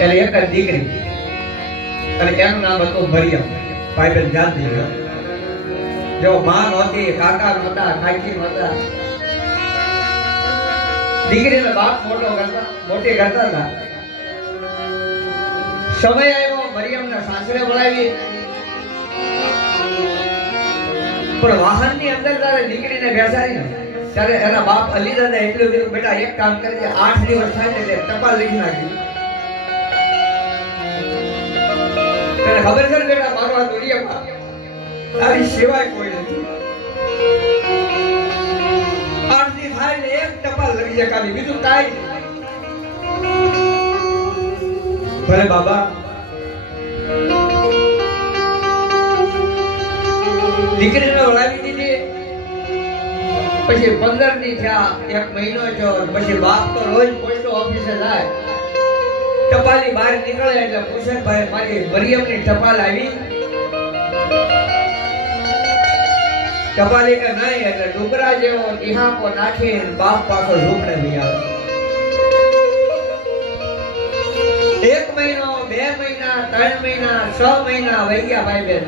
એટલે એક જ દીકરી. અને એનું નામ હતું મરિયમ. બાઇબલ જાતિ જો માં નહોતી, કાકા નહોતા, કાકી નહોતા. દીકરીને બાપ મોટો કરતા મોટી કરતા હતા. સમય આવ્યો, મરિયમને સાસરે બોલાવી. પણ વાહનની અંદર તારે દીકરીને બેસાડી ને, ત્યારે એના બાપ અલી દાદા એટલું કીધું, બેટા, એક કામ કરજે આઠ દિવસ થાય ને એટલે ટપાલ લખી નાખી. ખબર છે બેટા મારો દુનિયામાં. તારી સિવાય કોઈ નથી. આરતી થાય ને એક ટપાલ લખી જાય કાલી બીજું કાંઈ ભલે બાબા, દીકરીને વળાવી દીધી. પછી પંદર દી થયા, એક મહિનો થયો, પછી બાપ તો રોજ પોસ્ટ ઓફિસે જાય. ટપાલી બહાર નીકળે એટલે પૂછે ભાઈ મારી મરિયમની ટપાલ આવી. ટપાલી કે નહીં એટલે ડુંગરા જેવો ટીહાકો નાખીને બાપ પાછો ઝૂંપડે લઈ આવે. એક મહિનો, બે મહિના, ત્રણ મહિના, છ મહિના વહી ગયા ભાઈ બેન.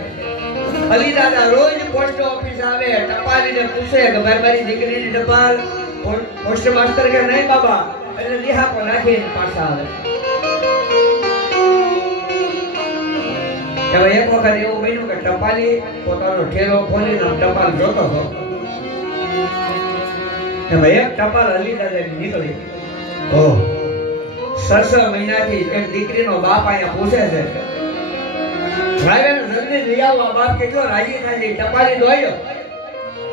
અલી દાદા રોજ પોસ્ટ ઓફિસ આવે, ટપાલીને પૂછે કે ભાઈ, મારી દીકરીની ટપાલ પોસ્ટ માસ્ટર કે નહીં બાબા? એટલે લિહાકો નાખીને પાછા આવે. હવે એક વખત એવું બન્યું કે ટપાલી પોતાનો ઠેલો ખોલીને ટપાલ જોતો હતો. હવે એક ટપાલ અલી દાદાની નીકળી. ઓહ સરસ મહિનાથી એક દીકરીનો બાપ અહીંયા પૂછે છે ડ્રાઈવર જલ્દી લઈ આવો બાપ કેટલો રાજી થાય છે ટપાલી દોયો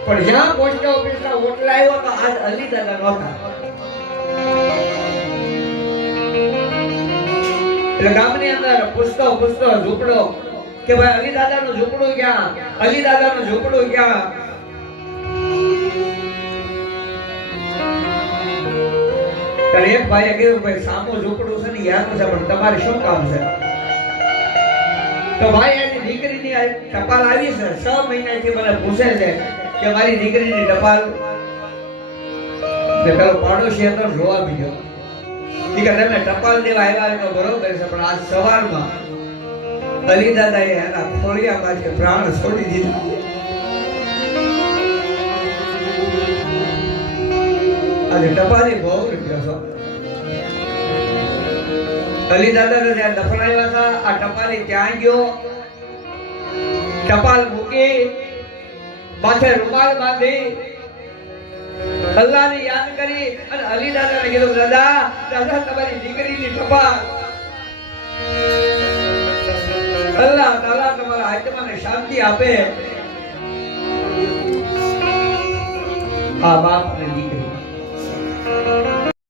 પણ જ્યાં પોસ્ટ ઓફિસ ના ઓટલા આવ્યો તો આજ અલી દાદા નહોતા. એટલે ગામની અંદર પૂછતો પૂછતો ઝૂંપડો કે ભાઈ અલી દાદા નું ઝૂંપડું ક્યાં? અલી દાદા નું ઝૂંપડું ક્યાં? ત્યારે એક ભાઈએ કીધું ભાઈ, સામો ઝૂંપડું છે ને યાદ છે, પણ તમારે શું કામ છે? તો ભાઈ એની દીકરીની ટપાલ આવી છે, છ મહિનાથી મને પૂછે છે કે મારી દીકરીની ટપાલ. કે પેલો પાડોશી અંદર જોવા બીજો કે તમે ટપાલ દેવા આવ્યા તો બરોબર છે, પણ આજ સવારમાં અલી દાદાએ એના ખોળિયામાંથી પ્રાણ છોડી દીધા. આજે ટપાલી બહુ રૂપિયો છો અલી દાદાને જ્યાં દફનાવ્યા હતા. આ ટપાલી ત્યાં ગયો? ટપાલ મૂકી, માથે રૂમાલ બાંધી, અલ્લાહને યાદ કરી અને અલી દાદાને કીધું, દાદા દાદા, તમારી દીકરીની ટપાલ અલ્લાહ તાલા તમારા આત્માને શાંતિ આપે. હા બાપ.